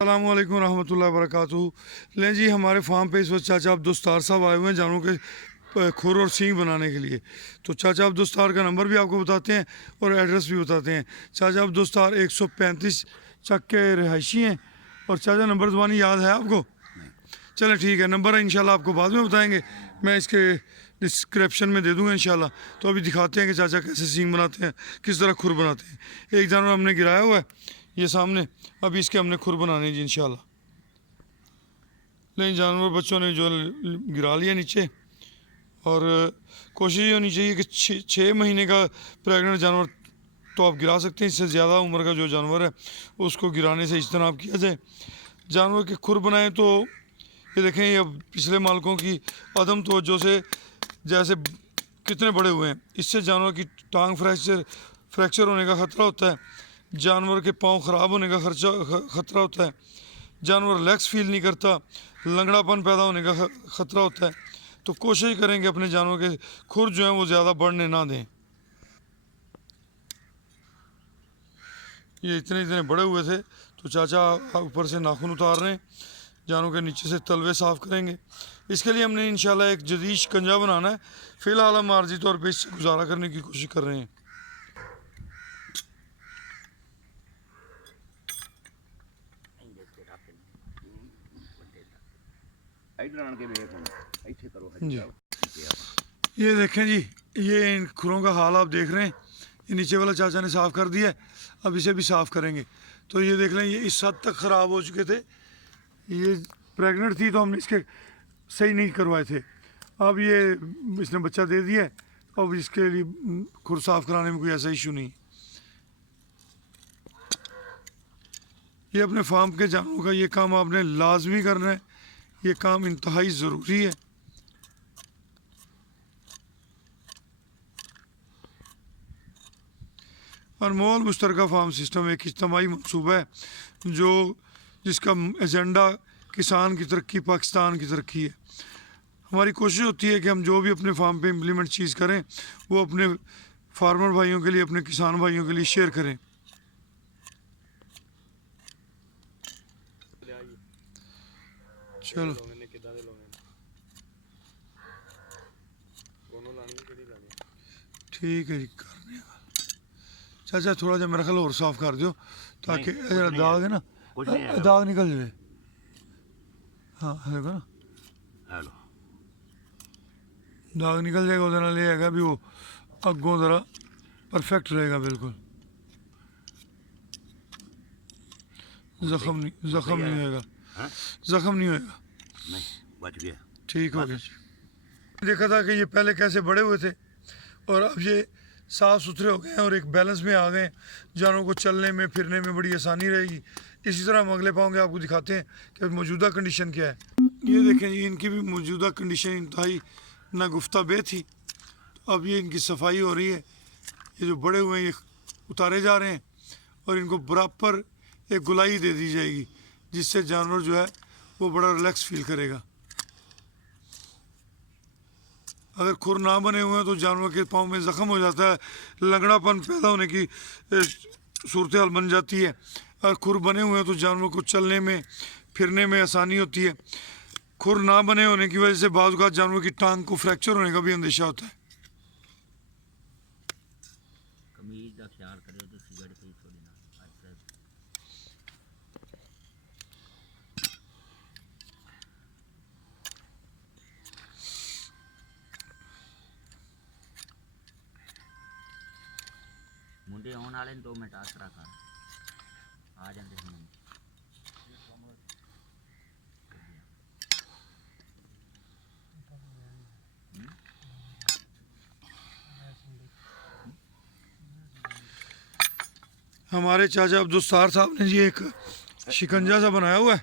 अस्सलामुअलैकुम रहमतुल्लाहि वबरकातुहू। लें जी, हमारे फार्म पे इस वक्त चाचा अब्दुस्तार साहब आए हुए हैं जानवरों के खुर और सींग बनाने के लिए। तो चाचा अब्दुस्तार का नंबर भी आपको बताते हैं और एड्रेस भी बताते हैं। चाचा अब्दुस्तार 135 चक के रहायशी हैं। और चाचा नंबर ज़बानी याद है आपको? चलें ठीक है, नंबर है इंशाल्लाह आपको बाद में बताएंगे, मैं इसके डिस्क्रिप्शन में दे दूंगा इंशाल्लाह। तो अभी दिखाते हैं कि चाचा कैसे सींग बनाते हैं, किस तरह खुर बनाते हैं। एक जानवर हमने गिराया हुआ है ये सामने, अभी इसके हमने खुर बनाने जी इंशाल्लाह। लेकिन जानवर बच्चों ने जो गिरा लिया नीचे। और कोशिश ये होनी चाहिए कि 6 महीने का प्रेगनेंट जानवर तो आप गिरा सकते हैं, इससे ज़्यादा उम्र का जो जानवर है उसको गिराने से इज्तनाब किया जाए। जानवर के खुर बनाएं तो ये देखें, ये पिछले मालकों की अदम तवज्जो से जैसे कितने बड़े हुए हैं। इससे जानवर की टांग फ्रैक्चर होने का ख़तरा होता है, जानवर के पाँव ख़राब होने का ख़तरा होता है, जानवर लेग्स फील नहीं करता, लंगड़ापन पैदा होने का ख़तरा होता है। तो कोशिश करें कि अपने जानवर के खुर जो हैं वो ज़्यादा बढ़ने ना दें। ये इतने इतने बड़े हुए थे तो चाचा ऊपर से नाखून उतार रहे हैं, जानवर के नीचे से तलवे साफ़ करेंगे। इसके लिए हमने इंशाल्लाह एक जदीद शिकंजा बनाना है। फ़िलहाल हम आर्जी तौर पर इससे गुजारा करने की कोशिश कर रहे हैं। जी, ये देखें जी, ये इन खुरों का हाल आप देख रहे हैं। ये नीचे वाला चाचा ने साफ़ कर दिया है, अब इसे भी साफ़ करेंगे। तो ये देख लें, ये इस हद तक ख़राब हो चुके थे। ये प्रेग्नेंट थी तो हमने इसके सही नहीं करवाए थे। अब ये इसने बच्चा दे दिया है, अब इसके लिए खुर साफ़ कराने में कोई ऐसा इशू नहीं। ये अपने फार्म के जानवरों का ये काम आपने लाजमी करना है, ये काम इंतहाई ज़रूरी है। अनमोल मुश्तरका फार्म सिस्टम एक इज्तमाही मनसूबा है जो जिसका एजेंडा किसान की तरक्की, पाकिस्तान की तरक्की है। हमारी कोशिश होती है कि हम जो भी अपने फार्म पे इम्प्लीमेंट चीज़ करें वो अपने फार्मर भाइयों के लिए, अपने किसान भाइयों के लिए शेयर करें। चलो ठीक है जी, करने चाचा थोड़ा जा मेरा ख्याल और साफ़ कर दो ताकि जरा दाग है ना, दाग निकल जाए। हाँ देखो ना, दाग निकल जाएगा, उधर ले आएगा भी वो अगों ज़रा परफेक्ट रहेगा बिल्कुल। ज़ख़म नहीं होएगा, ज़ख़म नहीं होएगा, ठीक हो गया। देखा था कि ये पहले कैसे बड़े हुए थे और अब ये साफ़ सुथरे हो गए हैं और एक बैलेंस में आ गए हैं। जानवरों को चलने में फिरने में बड़ी आसानी रहेगी। इसी तरह हम अगले पाँव के आपको दिखाते हैं कि मौजूदा कंडीशन क्या है। ये देखें जी, इनकी भी मौजूदा कंडीशन इंतहाई नागुफ्ता बे थी। अब ये इनकी सफाई हो रही है, ये जो बड़े हुए हैं ये उतारे जा रहे हैं और इनको बराबर एक गुलाई दे दी जाएगी जिससे जानवर जो है वो बड़ा रिलैक्स फील करेगा। अगर खुर ना बने हुए हैं तो जानवर के पाँव में ज़ख़म हो जाता है, लगड़ापन पैदा होने की सूरत हाल बन जाती है। अगर खुर बने हुए हैं तो जानवर को चलने में फिरने में आसानी होती है। खुर ना बने होने की वजह से बाज़ औक़ात जानवर की टांग को फ्रैक्चर होने का भी अंदेशा होता है। मुंडे आने वाले 2 मिनट आसरा कर आ जाते हैं। हमारे चाचा अब्दुस्तार साहब ने जी एक शिकंजा सा बनाया हुआ है।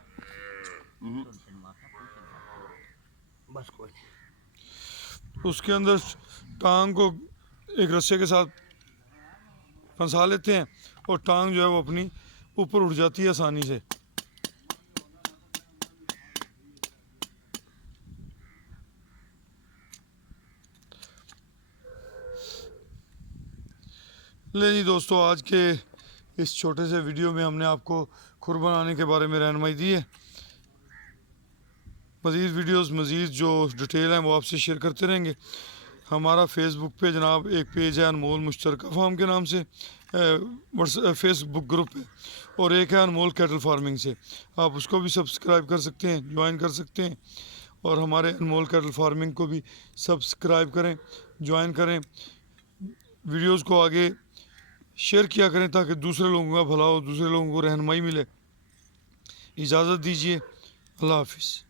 उसके अंदर टांग को एक रस्से के साथ फंसा लेते हैं और टांग जो है वो अपनी ऊपर उठ जाती है आसानी से। ले जी दोस्तों, आज के इस छोटे से वीडियो में हमने आपको खुर बनाने के बारे में रहनुमाई दी है। मज़ीद वीडियोस मज़ीद जो डिटेल हैं वो आपसे शेयर करते रहेंगे। हमारा फेसबुक पे जनाब एक पेज है अनमोल मुश्तरका फार्म के नाम से, फेसबुक ग्रुप है, और एक है अनमोल कैटल फार्मिंग से। आप उसको भी सब्सक्राइब कर सकते हैं, ज्वाइन कर सकते हैं, और हमारे अनमोल कैटल फार्मिंग को भी सब्सक्राइब करें, ज्वाइन करें। वीडियोस को आगे शेयर किया करें ताकि दूसरे लोगों का भला हो, दूसरे लोगों को रहनुमाई मिले। इजाज़त दीजिए, अल्लाह हाफिज़।